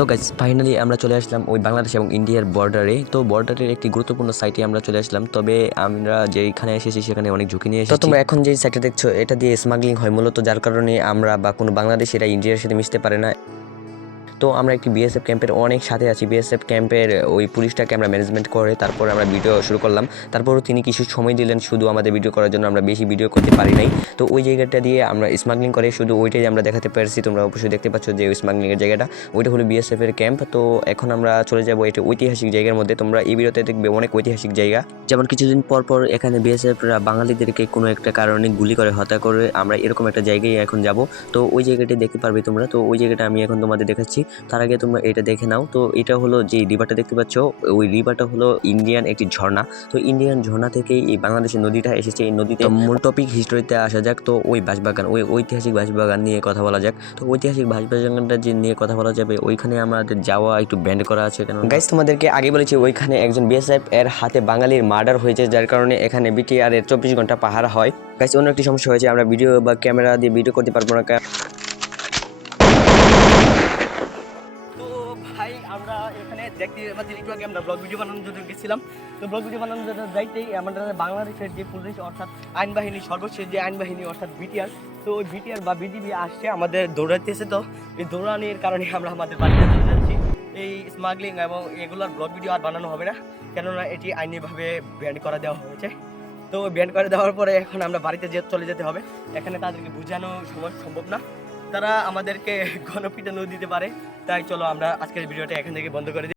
তো guys finally আমরা চলে আসলাম ওই বাংলাদেশ এবং ইন্ডিয়ার বর্ডারে। তো বর্ডারের একটি গুরুত্বপূর্ণ সাইটে আমরা চলে আসলাম। তবে আমরা যেখানে এসেছি সেখানে অনেক ঝুঁকি নিয়ে এসেছি। তো তোমরা এখন যে সাইটে দেখছো এটা দিয়ে স্মাগলিং হয় মূলত, যার কারণে আমরা বা কোনো বাংলাদেশিরা ইন্ডিয়ার সাথে মিশতে পারে না। তো আমরা একটি বিএসএফ ক্যাম্পের অনেক সাথে আছি। বিএসএফ ক্যাম্পের ওই পুলিশটাকে আমরা ম্যানেজমেন্ট করে তারপর আমরা ভিডিও শুরু করলাম। তারপরও তিনি কিছু সময় দিলেন শুধু আমাদের ভিডিও করার জন্য, আমরা বেশি ভিডিও করতে পারি নাই। তো ওই জায়গাটা দিয়ে আমরা স্মাগলিং করে শুধু ওইটাই আমরা দেখাতে পারছি। তোমরা অবশ্যই দেখতে পাচ্ছ যে ওই স্মাগলিংয়ের জায়গাটা, ওইটা হলো বিএসএফ এর ক্যাম্প। তো এখন আমরা চলে যাবো এটা ঐতিহাসিক জায়গার মধ্যে। তোমরা এই ভিডিওতে দেখবে অনেক ঐতিহাসিক জায়গা, যেমন কিছুদিন পর পর এখানে বিএসএফরা বাঙালিদেরকে কোনো একটা কারণে গুলি করে হত্যা করে। আমরা এরকম একটা জায়গায় এখন যাব। তো ওই জায়গাটি দেখতে পারবে তোমরা। তো ওই জায়গাটা আমি এখন তোমাদের দেখাচ্ছি। তার আগে তোমরা এটা দেখে নাও। তো এটা হলো যে রিভারটা দেখতে পাচ্ছ, ওই রিভারটা হলো ইন্ডিয়ান একটি ঝর্ণা। তো ইন্ডিয়ান ঝর্ণা থেকেই এই বাংলাদেশের নদীটা এসেছে। এই নদীতে মূল টপিক হিস্টোরিতে আসা যাক। তো ওই বাঁশবাগান, ওই ঐতিহাসিক বাঁশবাগান নিয়ে কথা বলা যাক। তো ঐতিহাসিক বাঁশবাগানটা যে নিয়ে কথা বলা যাবে, ওইখানে আমাদের যাওয়া একটু ব্যান্ড করা আছে। কেন গাইস, তোমাদেরকে আগে বলেছি ওইখানে একজন বিএসএফ এর হাতে বাঙালির মার্ডার হয়েছে, যার কারণে এখানে বিটিআর এর 24 ঘন্টা পাহারা হয়। গাইস, অন্য একটি সমস্যা হয়েছে, আমরা ভিডিও বা ক্যামেরা দিয়ে ভিডিও করতে পারবো না। ভাই আমরা এখানে দেখতে পাচ্ছি একটু আগে আমরা ব্লগ ভিডিও বানানোর জন্য গেছিলাম। তো ব্লগ ভিডিও বানানোর জন্য যাইতেই আমাদের বাংলাদেশের যে পুলিশ অর্থাৎ আইন বাহিনী, সর্বশেষ যে আইন বাহিনী অর্থাৎ বিটিআর, তো ওই বিটিআর বা বিজিবি আসছে আমাদের দৌড়াইতেছে। তো এই দৌড়ানির কারণে আমরা আমাদের বাড়িতে চলে যাচ্ছি। এই স্মাগলিং এবং এগুলোর ব্লগ ভিডিও আর বানানো হবে না, কেননা এটি আইনিভাবে ব্যান করা দেওয়া হয়েছে। তো ব্যান করে দেওয়ার পরে এখন আমরা বাড়িতে চলে যেতে হবে। এখানে তাদেরকে বোঝানো সম্ভব না, তারা আমাদেরকে গণপিটানো দিতে পারে। তাই চলো আমরা আজকের ভিডিওটা এখান থেকে বন্ধ করে দিই।